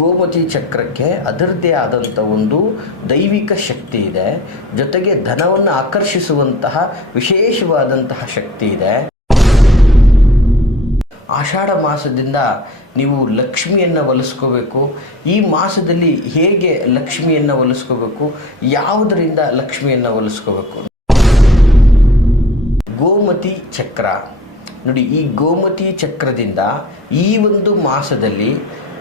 ಗೋಮತಿ ಚಕ್ರಕ್ಕೆ ಅದರದ್ದೇ ಆದಂಥ ಒಂದು ದೈವಿಕ ಶಕ್ತಿ ಇದೆ, ಜೊತೆಗೆ ಧನವನ್ನು ಆಕರ್ಷಿಸುವಂತಹ ವಿಶೇಷವಾದಂತಹ ಶಕ್ತಿ ಇದೆ. ಆಷಾಢ ಮಾಸದಿಂದ ನೀವು ಲಕ್ಷ್ಮಿಯನ್ನು ಒಲಿಸ್ಕೋಬೇಕು. ಈ ಮಾಸದಲ್ಲಿ ಹೇಗೆ ಲಕ್ಷ್ಮಿಯನ್ನು ಒಲಿಸ್ಕೋಬೇಕು, ಯಾವುದರಿಂದ ಲಕ್ಷ್ಮಿಯನ್ನು ಒಲಿಸ್ಕೋಬೇಕು? ಗೋಮತಿ ಚಕ್ರ ನೋಡಿ, ಈ ಗೋಮತಿ ಚಕ್ರದಿಂದ ಈ ಒಂದು ಮಾಸದಲ್ಲಿ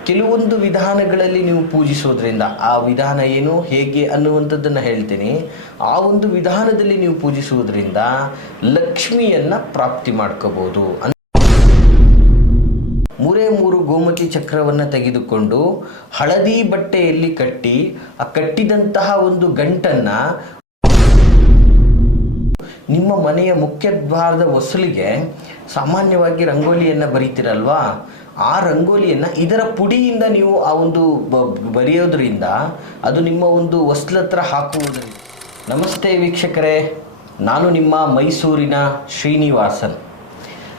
ಕೆಲವೊಂದು ವಿಧಾನಗಳಲ್ಲಿ ನೀವು ಪೂಜಿಸೋದ್ರಿಂದ, ಆ ವಿಧಾನ ಏನು ಹೇಗೆ ಅನ್ನುವಂಥದ್ದನ್ನು ಹೇಳ್ತೀನಿ. ಆ ಒಂದು ವಿಧಾನದಲ್ಲಿ ನೀವು ಪೂಜಿಸುವುದರಿಂದ ಲಕ್ಷ್ಮಿಯನ್ನು ಪ್ರಾಪ್ತಿ ಮಾಡ್ಕೋಬೋದು. ಮೂರೇ ಗೋಮತಿ ಚಕ್ರವನ್ನು ತೆಗೆದುಕೊಂಡು ಹಳದಿ ಬಟ್ಟೆಯಲ್ಲಿ ಕಟ್ಟಿ, ಆ ಕಟ್ಟಿದಂತಹ ಒಂದು ಗಂಟನ್ನು ನಿಮ್ಮ ಮನೆಯ ಮುಖ್ಯ ದ್ವಾರದ ಹೊಸಲಿಗೆ ಸಾಮಾನ್ಯವಾಗಿ ರಂಗೋಲಿಯನ್ನು ಬರೀತಿರಲ್ವಾ, ಆ ರಂಗೋಲಿಯನ್ನು ಇದರ ಪುಡಿಯಿಂದ ನೀವು ಆ ಒಂದು ಬರೆಯೋದ್ರಿಂದ ಅದು ನಿಮ್ಮ ಒಂದು ಹೊಸ್ಲತ್ರ ಹಾಕುವುದರಿಂದ. ನಮಸ್ತೆ ವೀಕ್ಷಕರೇ, ನಾನು ನಿಮ್ಮ ಮೈಸೂರಿನ ಶ್ರೀನಿವಾಸನ್.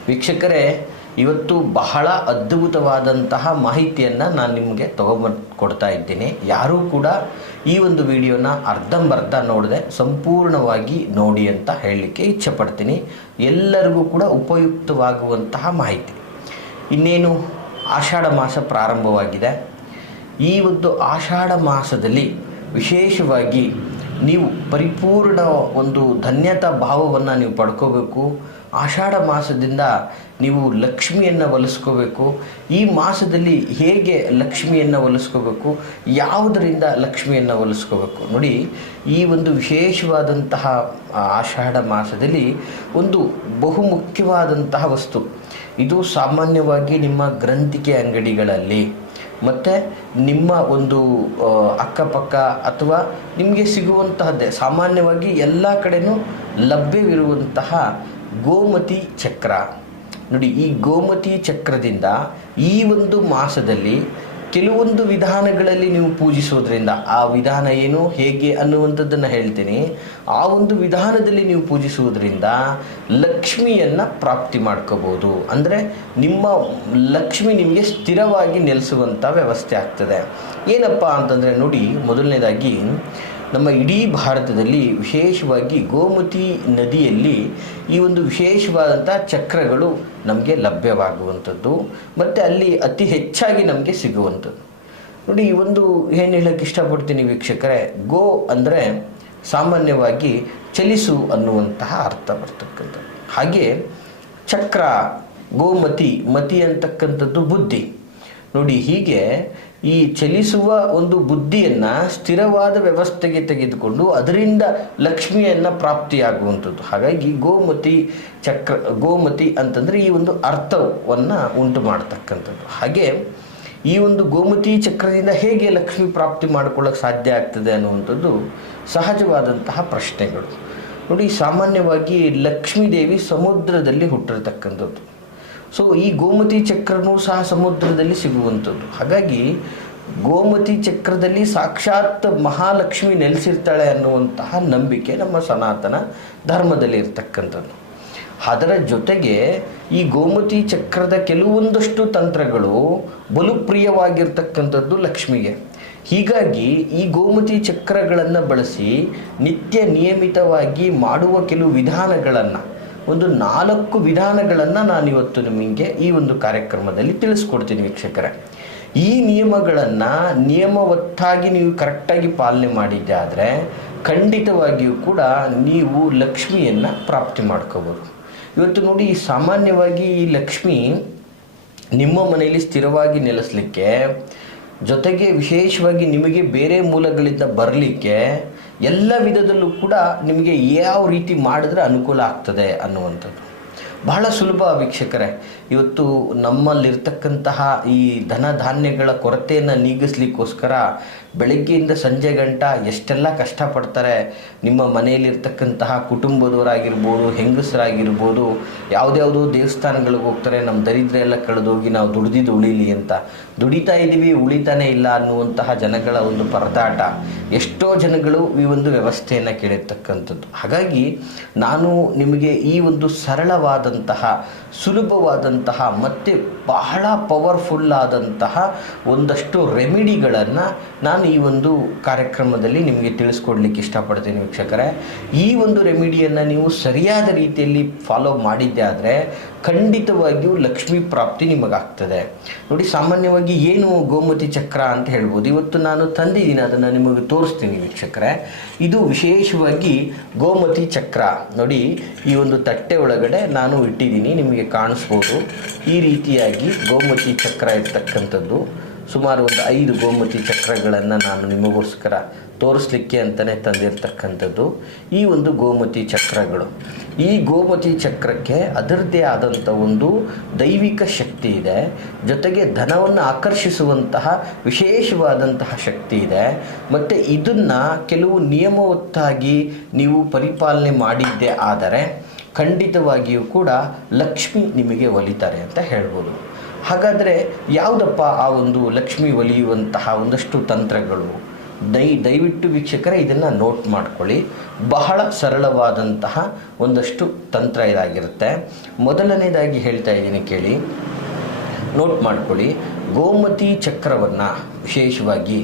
ವೀಕ್ಷಕರೇ, ಇವತ್ತು ಬಹಳ ಅದ್ಭುತವಾದಂತಹ ಮಾಹಿತಿಯನ್ನು ನಾನು ನಿಮಗೆ ಕೊಡ್ತಾ ಇದ್ದೀನಿ. ಯಾರೂ ಕೂಡ ಈ ಒಂದು ವಿಡಿಯೋನ ಅರ್ಧಂಬರ್ಧ ನೋಡದೆ ಸಂಪೂರ್ಣವಾಗಿ ನೋಡಿ ಅಂತ ಹೇಳಲಿಕ್ಕೆ ಇಚ್ಛೆಪಡ್ತೀನಿ. ಎಲ್ಲರಿಗೂ ಕೂಡ ಉಪಯುಕ್ತವಾಗುವಂತಹ ಮಾಹಿತಿ. ಇನ್ನೇನು ಆಷಾಢ ಮಾಸ ಪ್ರಾರಂಭವಾಗಿದೆ. ಈ ಒಂದು ಆಷಾಢ ಮಾಸದಲ್ಲಿ ವಿಶೇಷವಾಗಿ ನೀವು ಪರಿಪೂರ್ಣ ಒಂದು ಧನ್ಯತಾ ಭಾವವನ್ನು ನೀವು ಪಡ್ಕೋಬೇಕು. ಆಷಾಢ ಮಾಸದಿಂದ ನೀವು ಲಕ್ಷ್ಮಿಯನ್ನು ಒಲಿಸ್ಕೋಬೇಕು. ಈ ಮಾಸದಲ್ಲಿ ಹೇಗೆ ಲಕ್ಷ್ಮಿಯನ್ನು ಒಲಿಸ್ಕೋಬೇಕು, ಯಾವುದರಿಂದ ಲಕ್ಷ್ಮಿಯನ್ನು ಒಲಿಸ್ಕೋಬೇಕು ನೋಡಿ. ಈ ಒಂದು ವಿಶೇಷವಾದಂತಹ ಆಷಾಢ ಮಾಸದಲ್ಲಿ ಒಂದು ಬಹುಮುಖ್ಯವಾದಂತಹ ವಸ್ತು ಇದು. ಸಾಮಾನ್ಯವಾಗಿ ನಿಮ್ಮ ಗ್ರಂಥಿಕೆ ಅಂಗಡಿಗಳಲ್ಲಿ ಮತ್ತು ನಿಮ್ಮ ಒಂದು ಅಕ್ಕಪಕ್ಕ ಅಥವಾ ನಿಮಗೆ ಸಿಗುವಂತಹದ್ದೇ ಸಾಮಾನ್ಯವಾಗಿ ಎಲ್ಲ ಕಡೆಯೂ ಲಭ್ಯವಿರುವಂತಹ ಗೋಮತಿ ಚಕ್ರ ನೋಡಿ. ಈ ಗೋಮತಿ ಚಕ್ರದಿಂದ ಈ ಒಂದು ಮಾಸದಲ್ಲಿ ಕೆಲವೊಂದು ವಿಧಾನಗಳಲ್ಲಿ ನೀವು ಪೂಜಿಸೋದ್ರಿಂದ, ಆ ವಿಧಾನ ಏನು ಹೇಗೆ ಅನ್ನುವಂಥದ್ದನ್ನು ಹೇಳ್ತೀನಿ. ಆ ಒಂದು ವಿಧಾನದಲ್ಲಿ ನೀವು ಪೂಜಿಸುವುದರಿಂದ ಲಕ್ಷ್ಮಿಯನ್ನು ಪ್ರಾಪ್ತಿ ಮಾಡ್ಕೋಬೋದು. ಅಂದರೆ ನಿಮ್ಮ ಲಕ್ಷ್ಮಿ ನಿಮಗೆ ಸ್ಥಿರವಾಗಿ ನೆಲೆಸುವಂಥ ವ್ಯವಸ್ಥೆ ಆಗ್ತದೆ. ಏನಪ್ಪ ಅಂತಂದರೆ ನೋಡಿ, ಮೊದಲನೇದಾಗಿ ನಮ್ಮ ಇಡೀ ಭಾರತದಲ್ಲಿ ವಿಶೇಷವಾಗಿ ಗೋಮತಿ ನದಿಯಲ್ಲಿ ಈ ಒಂದು ವಿಶೇಷವಾದಂಥ ಚಕ್ರಗಳು ನಮಗೆ ಲಭ್ಯವಾಗುವಂಥದ್ದು ಮತ್ತು ಅಲ್ಲಿ ಅತಿ ಹೆಚ್ಚಾಗಿ ನಮಗೆ ಸಿಗುವಂಥದ್ದು ನೋಡಿ. ಈ ಒಂದು ಏನು ಹೇಳೋಕ್ಕೆ ಇಷ್ಟಪಡ್ತೀನಿ ವೀಕ್ಷಕರೇ, ಗೋ ಅಂದರೆ ಸಾಮಾನ್ಯವಾಗಿ ಚಲಿಸು ಅನ್ನುವಂತಹ ಅರ್ಥ ಬರ್ತಕ್ಕಂಥದ್ದು. ಹಾಗೆ ಚಕ್ರ, ಗೋಮತಿ, ಮತಿ ಅಂತಕ್ಕಂಥದ್ದು ಬುದ್ಧಿ ನೋಡಿ. ಹೀಗೆ ಈ ಚಲಿಸುವ ಒಂದು ಬುದ್ಧಿಯನ್ನು ಸ್ಥಿರವಾದ ವ್ಯವಸ್ಥೆಗೆ ತೆಗೆದುಕೊಂಡು ಅದರಿಂದ ಲಕ್ಷ್ಮಿಯನ್ನು ಪ್ರಾಪ್ತಿಯಾಗುವಂಥದ್ದು. ಹಾಗಾಗಿ ಗೋಮತಿ ಚಕ್ರ, ಗೋಮತಿ ಅಂತಂದರೆ ಈ ಒಂದು ಅರ್ಥವನ್ನು ಉಂಟು ಮಾಡ್ತಕ್ಕಂಥದ್ದು. ಹಾಗೆ ಈ ಒಂದು ಗೋಮತಿ ಚಕ್ರದಿಂದ ಹೇಗೆ ಲಕ್ಷ್ಮಿ ಪ್ರಾಪ್ತಿ ಮಾಡ್ಕೊಳ್ಳೋಕೆ ಸಾಧ್ಯ ಆಗ್ತದೆ ಅನ್ನುವಂಥದ್ದು ಸಹಜವಾದಂತಹ ಪ್ರಶ್ನೆಗಳು ನೋಡಿ. ಸಾಮಾನ್ಯವಾಗಿ ಲಕ್ಷ್ಮೀ ದೇವಿ ಸಮುದ್ರದಲ್ಲಿ ಹುಟ್ಟಿರ್ತಕ್ಕಂಥದ್ದು. ಸೊ ಈ ಗೋಮತಿ ಚಕ್ರನೂ ಸಹ ಸಮುದ್ರದಲ್ಲಿ ಸಿಗುವಂಥದ್ದು. ಹಾಗಾಗಿ ಗೋಮತಿ ಚಕ್ರದಲ್ಲಿ ಸಾಕ್ಷಾತ್ ಮಹಾಲಕ್ಷ್ಮಿ ನೆಲೆಸಿರ್ತಾಳೆ ಅನ್ನುವಂತಹ ನಂಬಿಕೆ ನಮ್ಮ ಸನಾತನ ಧರ್ಮದಲ್ಲಿ ಇರ್ತಕ್ಕಂಥದ್ದು. ಅದರ ಜೊತೆಗೆ ಈ ಗೋಮತಿ ಚಕ್ರದ ಕೆಲವೊಂದಷ್ಟು ತಂತ್ರಗಳು ಬಲು ಪ್ರಿಯವಾಗಿರ್ತಕ್ಕಂಥದ್ದು ಲಕ್ಷ್ಮಿಗೆ. ಹೀಗಾಗಿ ಈ ಗೋಮತಿ ಚಕ್ರಗಳನ್ನು ಬಳಸಿ ನಿತ್ಯ ನಿಯಮಿತವಾಗಿ ಮಾಡುವ ಕೆಲವು ವಿಧಾನಗಳನ್ನು, ಒಂದು 4 ವಿಧಾನಗಳನ್ನು ನಾನಿವತ್ತು ನಿಮಗೆ ಈ ಒಂದು ಕಾರ್ಯಕ್ರಮದಲ್ಲಿ ತಿಳಿಸ್ಕೊಡ್ತೀನಿ ವೀಕ್ಷಕರೇ. ಈ ನಿಯಮಗಳನ್ನು ನಿಯಮವತ್ತಾಗಿ ನೀವು ಕರೆಕ್ಟಾಗಿ ಪಾಲನೆ ಮಾಡಿದ್ದೆ ಆದರೆ ಖಂಡಿತವಾಗಿಯೂ ಕೂಡ ನೀವು ಲಕ್ಷ್ಮಿಯನ್ನು ಪ್ರಾಪ್ತಿ ಮಾಡ್ಕೋಬೋದು. ಇವತ್ತು ನೋಡಿ, ಸಾಮಾನ್ಯವಾಗಿ ಈ ಲಕ್ಷ್ಮಿ ನಿಮ್ಮ ಮನೆಯಲ್ಲಿ ಸ್ಥಿರವಾಗಿ ನೆಲೆಸಲಿಕ್ಕೆ, ಜೊತೆಗೆ ವಿಶೇಷವಾಗಿ ನಿಮಗೆ ಬೇರೆ ಮೂಲಗಳಿಂದ ಬರಲಿಕ್ಕೆ ಎಲ್ಲ ವಿಧದಲ್ಲೂ ಕೂಡ ನಿಮಗೆ ಯಾವ ರೀತಿ ಮಾಡಿದ್ರೆ ಅನುಕೂಲ ಆಗ್ತದೆ ಅನ್ನುವಂಥದ್ದು ಬಹಳ ಸುಲಭ ವೀಕ್ಷಕರೇ. ಇವತ್ತು ನಮ್ಮಲ್ಲಿರ್ತಕ್ಕಂತಹ ಈ ಧಾನ್ಯಗಳ ಕೊರತೆಯನ್ನು ನೀಗಿಸ್ಲಿಕ್ಕೋಸ್ಕರ ಬೆಳಗ್ಗೆಯಿಂದ ಸಂಜೆ ಗಂಟ ಎಷ್ಟೆಲ್ಲ ಕಷ್ಟಪಡ್ತಾರೆ. ನಿಮ್ಮ ಮನೆಯಲ್ಲಿರ್ತಕ್ಕಂತಹ ಕುಟುಂಬದವರಾಗಿರ್ಬೋದು, ಹೆಂಗಸರಾಗಿರ್ಬೋದು, ಯಾವುದ್ಯಾವುದೋ ದೇವಸ್ಥಾನಗಳಿಗೆ ಹೋಗ್ತಾರೆ, ನಮ್ಮ ದರಿದ್ರ ಎಲ್ಲ ಕಳೆದೋಗಿ ನಾವು ದುಡ್ದಿದ್ದು ಉಳಿಲಿ ಅಂತ. ದುಡಿತಾ ಇದ್ದೀವಿ ಉಳಿತಾನೆ ಇಲ್ಲ ಅನ್ನುವಂತಹ ಜನಗಳ ಒಂದು ಪರದಾಟ. ಎಷ್ಟೋ ಜನಗಳು ಈ ಒಂದು ವ್ಯವಸ್ಥೆಯನ್ನು ಕೇಳಿರ್ತಕ್ಕಂಥದ್ದು. ಹಾಗಾಗಿ ನಾನು ನಿಮಗೆ ಈ ಒಂದು ಸರಳವಾದಂತಹ, ಸುಲಭವಾದಂತಹ ಮತ್ತು ಬಹಳ ಪವರ್ಫುಲ್ ಆದಂತಹ ಒಂದಷ್ಟು ರೆಮಿಡಿಗಳನ್ನು ನಾನು ಈ ಒಂದು ಕಾರ್ಯಕ್ರಮದಲ್ಲಿ ನಿಮಗೆ ತಿಳಿಸ್ಕೊಡ್ಲಿಕ್ಕೆ ಇಷ್ಟಪಡ್ತೀನಿ ವೀಕ್ಷಕರೇ. ಈ ಒಂದು ರೆಮಿಡಿಯನ್ನು ನೀವು ಸರಿಯಾದ ರೀತಿಯಲ್ಲಿ ಫಾಲೋ ಮಾಡಿದ್ದೆ ಆದರೆ ಖಂಡಿತವಾಗಿಯೂ ಲಕ್ಷ್ಮೀ ಪ್ರಾಪ್ತಿ ನಿಮಗಾಗ್ತದೆ. ನೋಡಿ, ಸಾಮಾನ್ಯವಾಗಿ ಏನು ಗೋಮತಿ ಚಕ್ರ ಅಂತ ಹೇಳ್ಬೋದು. ಇವತ್ತು ನಾನು ತಂದಿದ್ದೀನಿ, ಅದನ್ನು ನಿಮಗೆ ತೋರಿಸ್ತೀನಿ ವೀಕ್ಷಕರೇ. ಇದು ವಿಶೇಷವಾಗಿ ಗೋಮತಿ ಚಕ್ರ. ನೋಡಿ, ಈ ಒಂದು ತಟ್ಟೆ ಒಳಗಡೆ ನಾನು ಇಟ್ಟಿದ್ದೀನಿ, ನಿಮಗೆ ಕಾಣಿಸ್ಬೋದು. ಈ ರೀತಿಯಾಗಿ ಗೋಮತಿ ಚಕ್ರ ಇರ್ತಕ್ಕಂಥದ್ದು ಸುಮಾರು ಒಂದು 5 ಗೋಮತಿ ಚಕ್ರಗಳನ್ನು ನಾನು ನಿಮಗೋಸ್ಕರ ತೋರಿಸ್ಲಿಕ್ಕೆ ಅಂತಲೇ ತಂದಿರ್ತಕ್ಕಂಥದ್ದು ಈ ಒಂದು ಗೋಮತಿ ಚಕ್ರಗಳು. ಈ ಗೋಮತಿ ಚಕ್ರಕ್ಕೆ ಅದರದ್ದೇ ಆದಂಥ ಒಂದು ದೈವಿಕ ಶಕ್ತಿ ಇದೆ, ಜೊತೆಗೆ ಧನವನ್ನು ಆಕರ್ಷಿಸುವಂತಹ ವಿಶೇಷವಾದಂತಹ ಶಕ್ತಿ ಇದೆ. ಮತ್ತು ಇದನ್ನು ಕೆಲವು ನಿಯಮವತ್ತಾಗಿ ನೀವು ಪರಿಪಾಲನೆ ಮಾಡಿದ್ದೇ ಆದರೆ ಖಂಡಿತವಾಗಿಯೂ ಕೂಡ ಲಕ್ಷ್ಮಿ ನಿಮಗೆ ಒಲಿತಾರೆ ಅಂತ ಹೇಳ್ಬೋದು. ಹಾಗಾದರೆ ಯಾವುದಪ್ಪ ಆ ಒಂದು ಲಕ್ಷ್ಮಿ ಒಲಿಯುವಂತಹ ಒಂದಷ್ಟು ತಂತ್ರಗಳು? ದಯವಿಟ್ಟು ವೀಕ್ಷಕರೇ ಇದನ್ನು ನೋಟ್ ಮಾಡ್ಕೊಳ್ಳಿ. ಬಹಳ ಸರಳವಾದಂತಹ ಒಂದಷ್ಟು ತಂತ್ರ ಇದಾಗಿರುತ್ತೆ. ಮೊದಲನೇದಾಗಿ ಹೇಳ್ತಾ ಇದ್ದೀನಿ, ಕೇಳಿ, ನೋಟ್ ಮಾಡ್ಕೊಳ್ಳಿ. ಗೋಮತಿ ಚಕ್ರವನ್ನು ವಿಶೇಷವಾಗಿ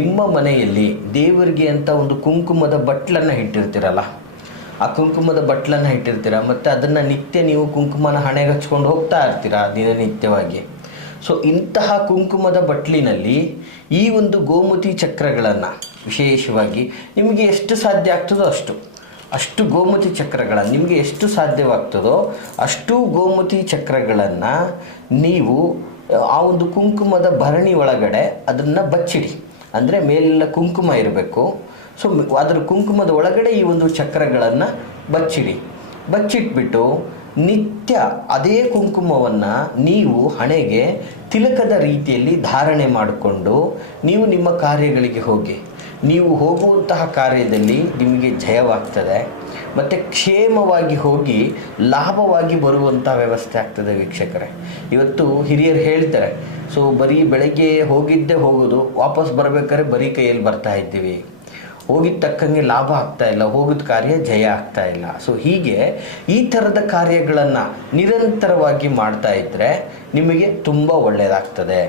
ನಿಮ್ಮ ಮನೆಯಲ್ಲಿ ದೇವರಿಗೆ ಅಂತ ಒಂದು ಕುಂಕುಮದ ಬಟ್ಲನ್ನು ಇಟ್ಟಿರ್ತೀರಲ್ಲ, ಆ ಕುಂಕುಮದ ಬಟ್ಲನ್ನು ಇಟ್ಟಿರ್ತೀರ ಮತ್ತು ಅದನ್ನು ನಿತ್ಯ ನೀವು ಕುಂಕುಮನ ಹಣೆಗೆ ಹಚ್ಕೊಂಡು ಹೋಗ್ತಾ ಇರ್ತೀರ ದಿನನಿತ್ಯವಾಗಿ. ಸೊ ಇಂತಹ ಕುಂಕುಮದ ಬಟ್ಲಿನಲ್ಲಿ ಈ ಒಂದು ಗೋಮತಿ ಚಕ್ರಗಳನ್ನು ವಿಶೇಷವಾಗಿ ನಿಮಗೆ ಎಷ್ಟು ಸಾಧ್ಯ ಆಗ್ತದೋ ಅಷ್ಟು ಗೋಮತಿ ಚಕ್ರಗಳನ್ನು, ನಿಮಗೆ ಎಷ್ಟು ಸಾಧ್ಯವಾಗ್ತದೋ ಅಷ್ಟು ಗೋಮತಿ ಚಕ್ರಗಳನ್ನು ನೀವು ಆ ಒಂದು ಕುಂಕುಮದ ಭರಣಿ ಒಳಗಡೆ ಅದನ್ನು ಬಚ್ಚಿಡಿ. ಅಂದರೆ ಮೇಲೆಲ್ಲ ಕುಂಕುಮ ಇರಬೇಕು. ಸೊ ಅದರ ಕುಂಕುಮದ ಒಳಗಡೆ ಈ ಒಂದು ಚಕ್ರಗಳನ್ನು ಬಚ್ಚಿಟ್ಬಿಟ್ಟು ನಿತ್ಯ ಅದೇ ಕುಂಕುಮವನ್ನು ನೀವು ಹಣೆಗೆ ತಿಲಕದ ರೀತಿಯಲ್ಲಿ ಧಾರಣೆ ಮಾಡಿಕೊಂಡು ನೀವು ನಿಮ್ಮ ಕಾರ್ಯಗಳಿಗೆ ಹೋಗಿ. ನೀವು ಹೋಗುವಂತಹ ಕಾರ್ಯದಲ್ಲಿ ನಿಮಗೆ ಜಯವಾಗ್ತದೆ ಮತ್ತು ಕ್ಷೇಮವಾಗಿ ಹೋಗಿ ಲಾಭವಾಗಿ ಬರುವಂಥ ವ್ಯವಸ್ಥೆ ಆಗ್ತದೆ ವೀಕ್ಷಕರೇ. ಇವತ್ತು ಹಿರಿಯರು ಹೇಳ್ತಾರೆ, ಸೊ ಬರೀ ಬೆಳಗ್ಗೆ ಹೋಗಿದ್ದೇ ಹೋಗೋದು, ವಾಪಸ್ ಬರಬೇಕಾದ್ರೆ ಬರೀ ಕೈಯಲ್ಲಿ ಬರ್ತಾ ಇದ್ದೀವಿ, ಹೋಗಿದ ತಕ್ಕಂಗೆ ಲಾಭ ಆಗ್ತಾ ಇಲ್ಲ, ಹೋಗಿದ ಕಾರ್ಯ ಜಯ ಆಗ್ತಾ ಇಲ್ಲ. ಸೊ ಹೀಗೆ ಈ ಥರದ ಕಾರ್ಯಗಳನ್ನು ನಿರಂತರವಾಗಿ ಮಾಡ್ತಾ ಇದ್ದರೆ ನಿಮಗೆ ತುಂಬ ಒಳ್ಳೆಯದಾಗ್ತದೆ.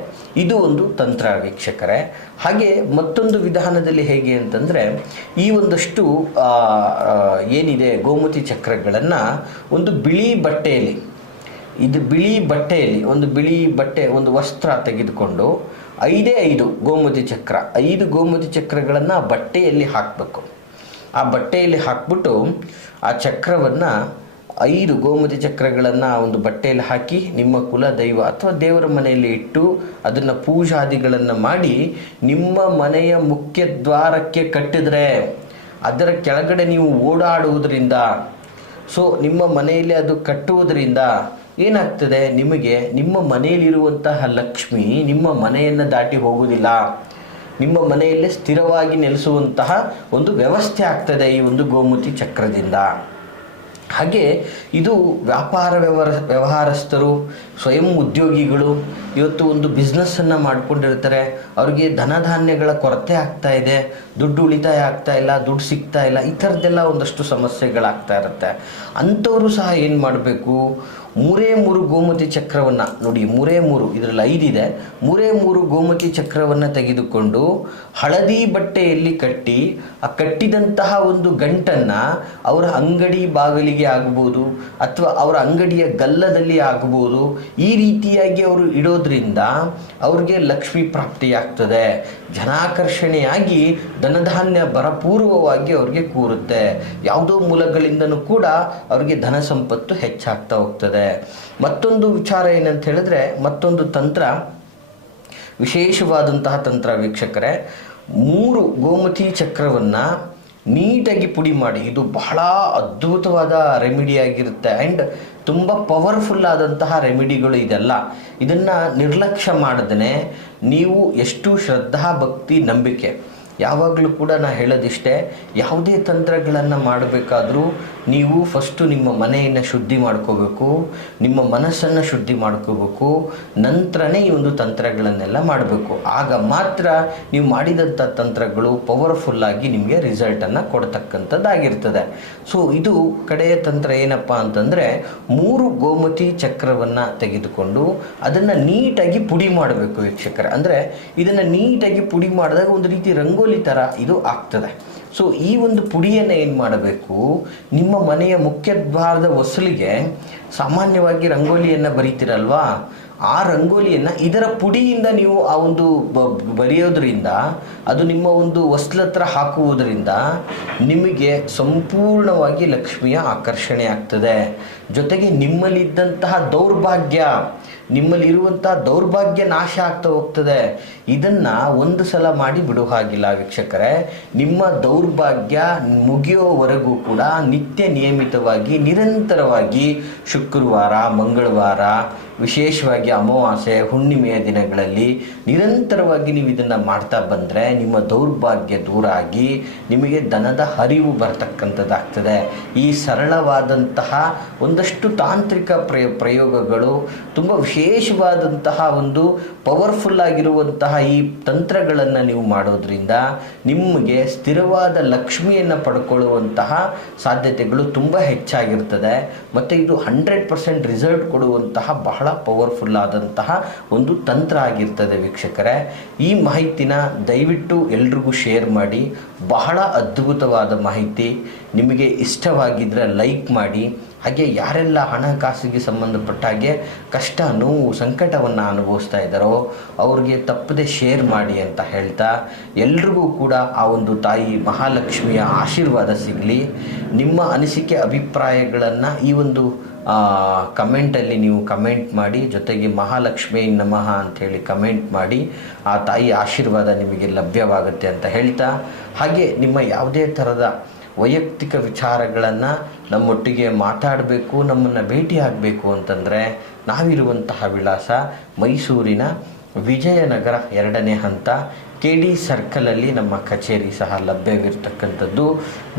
ಇದು ಒಂದು ತಂತ್ರ ವೀಕ್ಷಕರೇ. ಹಾಗೆ ಮತ್ತೊಂದು ವಿಧಾನದಲ್ಲಿ ಹೇಗೆ ಅಂತಂದರೆ, ಈ ಒಂದಷ್ಟು ಏನಿದೆ ಗೋಮತಿ ಚಕ್ರಗಳನ್ನು ಒಂದು ಬಿಳಿ ಬಟ್ಟೆಯಲ್ಲಿ, ಒಂದು ಬಿಳಿ ಬಟ್ಟೆ, ಒಂದು ವಸ್ತ್ರ ತೆಗೆದುಕೊಂಡು 5 ಗೋಮತಿ ಚಕ್ರ, 5 ಗೋಮತಿ ಚಕ್ರಗಳನ್ನು ಆ ಬಟ್ಟೆಯಲ್ಲಿ ಹಾಕಬೇಕು. ಆ ಬಟ್ಟೆಯಲ್ಲಿ ಹಾಕ್ಬಿಟ್ಟು ಆ ಚಕ್ರವನ್ನು 5 ಗೋಮತಿ ಚಕ್ರಗಳನ್ನು ಆ ಒಂದು ಬಟ್ಟೆಯಲ್ಲಿ ಹಾಕಿ ನಿಮ್ಮ ಕುಲ ದೈವ ಅಥವಾ ದೇವರ ಮನೆಯಲ್ಲಿ ಇಟ್ಟು ಅದನ್ನು ಪೂಜಾದಿಗಳನ್ನು ಮಾಡಿ ನಿಮ್ಮ ಮನೆಯ ಮುಖ್ಯ ದ್ವಾರಕ್ಕೆ ಕಟ್ಟಿದರೆ ಅದರ ಕೆಳಗಡೆ ನೀವು ಓಡಾಡುವುದರಿಂದ, ಸೊ ನಿಮ್ಮ ಮನೆಯಲ್ಲಿ ಅದು ಕಟ್ಟುವುದರಿಂದ ಏನಾಗ್ತದೆ, ನಿಮಗೆ ನಿಮ್ಮ ಮನೆಯಲ್ಲಿರುವಂತಹ ಲಕ್ಷ್ಮಿ ನಿಮ್ಮ ಮನೆಯನ್ನು ದಾಟಿ ಹೋಗುವುದಿಲ್ಲ, ನಿಮ್ಮ ಮನೆಯಲ್ಲೇ ಸ್ಥಿರವಾಗಿ ನೆಲೆಸುವಂತಹ ಒಂದು ವ್ಯವಸ್ಥೆ ಆಗ್ತದೆ ಈ ಒಂದು ಗೋಮತಿ ಚಕ್ರದಿಂದ. ಹಾಗೆ ಇದು ವ್ಯವಹಾರಸ್ಥರು, ಸ್ವಯಂ ಉದ್ಯೋಗಿಗಳು ಇವತ್ತು ಒಂದು ಬಿಸ್ನೆಸ್ಸನ್ನು ಮಾಡ್ಕೊಂಡಿರ್ತಾರೆ, ಅವ್ರಿಗೆ ಧನಧಾನ್ಯಗಳ ಕೊರತೆ ಆಗ್ತಾ ಇದೆ, ದುಡ್ಡು ಉಳಿತಾಯ ಆಗ್ತಾ ಇಲ್ಲ, ದುಡ್ಡು ಸಿಗ್ತಾ ಇಲ್ಲ, ಈ ಥರದ್ದೆಲ್ಲ ಒಂದಷ್ಟು ಸಮಸ್ಯೆಗಳಾಗ್ತಾ ಇರುತ್ತೆ. ಅಂಥವರು ಸಹ ಏನು ಮಾಡಬೇಕು, 3 ಗೋಮತಿ ಚಕ್ರವನ್ನು ನೋಡಿ, 3 ಇದರಲ್ಲಿ 5 ಇದೆ, 3 ಗೋಮತಿ ಚಕ್ರವನ್ನು ತೆಗೆದುಕೊಂಡು ಹಳದಿ ಬಟ್ಟೆಯಲ್ಲಿ ಕಟ್ಟಿ, ಆ ಕಟ್ಟಿದಂತಹ ಒಂದು ಗಂಟನ್ನು ಅವರ ಅಂಗಡಿ ಬಾಗಿಲಿಗೆ ಆಗ್ಬೋದು ಅಥವಾ ಅವರ ಅಂಗಡಿಯ ಗಲ್ಲದಲ್ಲಿ ಆಗ್ಬೋದು, ಈ ರೀತಿಯಾಗಿ ಅವರು ಇಡೋದ್ರಿಂದ ಅವ್ರಿಗೆ ಲಕ್ಷ್ಮೀ ಪ್ರಾಪ್ತಿಯಾಗ್ತದೆ. ಜನಾಕರ್ಷಣೆಯಾಗಿ ಧನಧಾನ್ಯ ಭರಪೂರ್ವವಾಗಿ ಅವ್ರಿಗೆ ಕೂರುತ್ತೆ. ಯಾವುದೋ ಮೂಲಗಳಿಂದನೂ ಕೂಡ ಅವ್ರಿಗೆ ಧನ ಸಂಪತ್ತು ಹೆಚ್ಚಾಗ್ತಾ ಹೋಗ್ತದೆ. ಮತ್ತೊಂದು ವಿಚಾರ ಏನಂತ ಹೇಳಿದ್ರೆ, ಮತ್ತೊಂದು ತಂತ್ರ, ವಿಶೇಷವಾದಂತಹ ತಂತ್ರ ವೀಕ್ಷಕರೇ, 3 ಗೋಮತಿ ಚಕ್ರವನ್ನು ನೀಟಾಗಿ ಪುಡಿ ಮಾಡಿ, ಇದು ಬಹಳ ಅದ್ಭುತವಾದ ರೆಮಿಡಿ ಆಗಿರುತ್ತೆ ಆ್ಯಂಡ್ ತುಂಬ ಪವರ್ಫುಲ್ ಆದಂತಹ ರೆಮಿಡಿಗಳು ಇದೆಲ್ಲ. ಇದನ್ನು ನಿರ್ಲಕ್ಷ್ಯ ಮಾಡದೇ ನೀವು ಎಷ್ಟು ಶ್ರದ್ಧಾ ಭಕ್ತಿ ನಂಬಿಕೆ, ಯಾವಾಗಲೂ ಕೂಡ ನಾನು ಹೇಳೋದಿಷ್ಟೇ, ಯಾವುದೇ ತಂತ್ರಗಳನ್ನು ಮಾಡಬೇಕಾದ್ರೂ ನೀವು ಫಸ್ಟು ನಿಮ್ಮ ಮನೆಯನ್ನು ಶುದ್ಧಿ ಮಾಡ್ಕೋಬೇಕು, ನಿಮ್ಮ ಮನಸ್ಸನ್ನು ಶುದ್ಧಿ ಮಾಡ್ಕೋಬೇಕು, ನಂತರನೇ ಈ ಒಂದು ತಂತ್ರಗಳನ್ನೆಲ್ಲ ಮಾಡಬೇಕು. ಆಗ ಮಾತ್ರ ನೀವು ಮಾಡಿದಂಥ ತಂತ್ರಗಳು ಪವರ್ಫುಲ್ಲಾಗಿ ನಿಮಗೆ ರಿಸಲ್ಟನ್ನು ಕೊಡ್ತಕ್ಕಂಥದ್ದಾಗಿರ್ತದೆ. ಸೊ ಇದು ಕಡೆಯ ತಂತ್ರ ಏನಪ್ಪ ಅಂತಂದರೆ, 3 ಗೋಮತಿ ಚಕ್ರವನ್ನು ತೆಗೆದುಕೊಂಡು ಅದನ್ನು ನೀಟಾಗಿ ಪುಡಿ ಮಾಡಬೇಕು ವೀಕ್ಷಕರೇ. ಅಂದರೆ ಇದನ್ನು ನೀಟಾಗಿ ಪುಡಿ ಮಾಡಿದಾಗ ಒಂದು ರೀತಿ ರಂಗೋಲಿ ಥರ ಇದು ಆಗ್ತದೆ. ಸೊ ಈ ಒಂದು ಪುಡಿಯನ್ನು ಏನು ಮಾಡಬೇಕು, ನಿಮ್ಮ ಮನೆಯ ಮುಖ್ಯ ದ್ವಾರದ ಹೊಸಲಿಗೆ ಸಾಮಾನ್ಯವಾಗಿ ರಂಗೋಲಿಯನ್ನು ಬರೀತಿರಲ್ವಾ, ಆ ರಂಗೋಲಿಯನ್ನು ಇದರ ಪುಡಿಯಿಂದ ನೀವು ಆ ಒಂದು ಬರೆಯೋದ್ರಿಂದ, ಅದು ನಿಮ್ಮ ಒಂದು ಹೊಸ್ಲ ಹತ್ರ ಹಾಕುವುದರಿಂದ ನಿಮಗೆ ಸಂಪೂರ್ಣವಾಗಿ ಲಕ್ಷ್ಮಿಯ ಆಕರ್ಷಣೆ ಆಗ್ತದೆ. ಜೊತೆಗೆ ನಿಮ್ಮಲ್ಲಿದ್ದಂತಹ ನಿಮ್ಮಲ್ಲಿರುವಂತಹ ದೌರ್ಭಾಗ್ಯ ನಾಶ ಆಗ್ತಾ ಹೋಗ್ತದೆ. ಇದನ್ನು ಒಂದು ಸಲ ಮಾಡಿ ಬಿಡೋ ಹಾಗಿಲ್ಲ ವೀಕ್ಷಕರೇ. ನಿಮ್ಮ ದೌರ್ಭಾಗ್ಯ ಮುಗಿಯೋವರೆಗೂ ಕೂಡ ನಿತ್ಯ ನಿಯಮಿತವಾಗಿ ನಿರಂತರವಾಗಿ ಶುಕ್ರವಾರ, ಮಂಗಳವಾರ, ವಿಶೇಷವಾಗಿ ಅಮಾವಾಸ್ಯೆ, ಹುಣ್ಣಿಮೆಯ ದಿನಗಳಲ್ಲಿ ನಿರಂತರವಾಗಿ ನೀವು ಇದನ್ನು ಮಾಡ್ತಾ ಬಂದರೆ ನಿಮ್ಮ ದೌರ್ಭಾಗ್ಯ ದೂರ ಆಗಿ ನಿಮಗೆ ಧನದ ಹರಿವು ಬರ್ತಕ್ಕಂಥದ್ದಾಗ್ತದೆ. ಈ ಸರಳವಾದಂತಹ ಒಂದಷ್ಟು ತಾಂತ್ರಿಕ ಪ್ರಯೋಗಗಳು, ತುಂಬ ವಿಶೇಷವಾದಂತಹ ಒಂದು ಪವರ್ಫುಲ್ ಆಗಿರುವಂತಹ ಈ ತಂತ್ರಗಳನ್ನು ನೀವು ಮಾಡೋದ್ರಿಂದ ನಿಮಗೆ ಸ್ಥಿರವಾದ ಲಕ್ಷ್ಮಿಯನ್ನು ಪಡ್ಕೊಳ್ಳುವಂತಹ ಸಾಧ್ಯತೆಗಳು ತುಂಬ ಹೆಚ್ಚಾಗಿರ್ತದೆ. ಮತ್ತು ಇದು 100% ರಿಸಲ್ಟ್ ಕೊಡುವಂತಹ ಬಹಳ ಪವರ್ಫುಲ್ ಆದಂತಹ ಒಂದು ತಂತ್ರ ಆಗಿರ್ತದೆ ವೀಕ್ಷಕರೇ. ಈ ಮಾಹಿತಿನ ದಯವಿಟ್ಟು ಎಲ್ರಿಗೂ ಶೇರ್ ಮಾಡಿ. ಬಹಳ ಅದ್ಭುತವಾದ ಮಾಹಿತಿ. ನಿಮಗೆ ಇಷ್ಟವಾಗಿದ್ದರೆ ಲೈಕ್ ಮಾಡಿ. ಹಾಗೆ ಯಾರೆಲ್ಲ ಹಣಕಾಸಿಗೆ ಸಂಬಂಧಪಟ್ಟ ಹಾಗೆ ಕಷ್ಟ, ನೋವು, ಸಂಕಟವನ್ನು ಅನುಭವಿಸ್ತಾ ಇದ್ದಾರೋ ಅವ್ರಿಗೆ ತಪ್ಪದೆ ಶೇರ್ ಮಾಡಿ ಅಂತ ಹೇಳ್ತಾ, ಎಲ್ರಿಗೂ ಕೂಡ ಆ ಒಂದು ತಾಯಿ ಮಹಾಲಕ್ಷ್ಮಿಯ ಆಶೀರ್ವಾದ ಸಿಗಲಿ. ನಿಮ್ಮ ಅನಿಸಿಕೆ ಅಭಿಪ್ರಾಯಗಳನ್ನು ಈ ಒಂದು ಕಮೆಂಟಲ್ಲಿ ನೀವು ಕಮೆಂಟ್ ಮಾಡಿ. ಜೊತೆಗೆ ಮಹಾಲಕ್ಷ್ಮೀ ನಮಃ ಅಂಥೇಳಿ ಕಮೆಂಟ್ ಮಾಡಿ. ಆ ತಾಯಿ ಆಶೀರ್ವಾದ ನಿಮಗೆ ಲಭ್ಯವಾಗುತ್ತೆ ಅಂತ ಹೇಳ್ತಾ, ಹಾಗೆ ನಿಮ್ಮ ಯಾವುದೇ ಥರದ ವೈಯಕ್ತಿಕ ವಿಚಾರಗಳನ್ನು ನಮ್ಮೊಟ್ಟಿಗೆ ಮಾತಾಡಬೇಕು, ನಮ್ಮನ್ನು ಭೇಟಿ ಆಗಬೇಕು ಅಂತಂದರೆ ನಾವಿರುವಂತಹ ವಿಳಾಸ ಮೈಸೂರಿನ ವಿಜಯನಗರ 2ನೇ ಹಂತ KD ಸರ್ಕಲಲ್ಲಿ ನಮ್ಮ ಕಚೇರಿ ಸಹ ಲಭ್ಯವಿರ್ತಕ್ಕಂಥದ್ದು.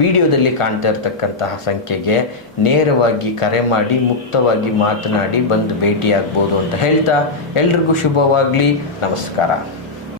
ವಿಡಿಯೋದಲ್ಲಿ ಕಾಣ್ತಾ ಇರತಕ್ಕಂತಹ ಸಂಖ್ಯೆಗೆ ನೇರವಾಗಿ ಕರೆ ಮಾಡಿ ಮುಕ್ತವಾಗಿ ಮಾತನಾಡಿ ಬಂದು ಭೇಟಿಯಾಗ್ಬೋದು ಅಂತ ಹೇಳ್ತಾ, ಎಲ್ರಿಗೂ ಶುಭವಾಗಲಿ. ನಮಸ್ಕಾರ.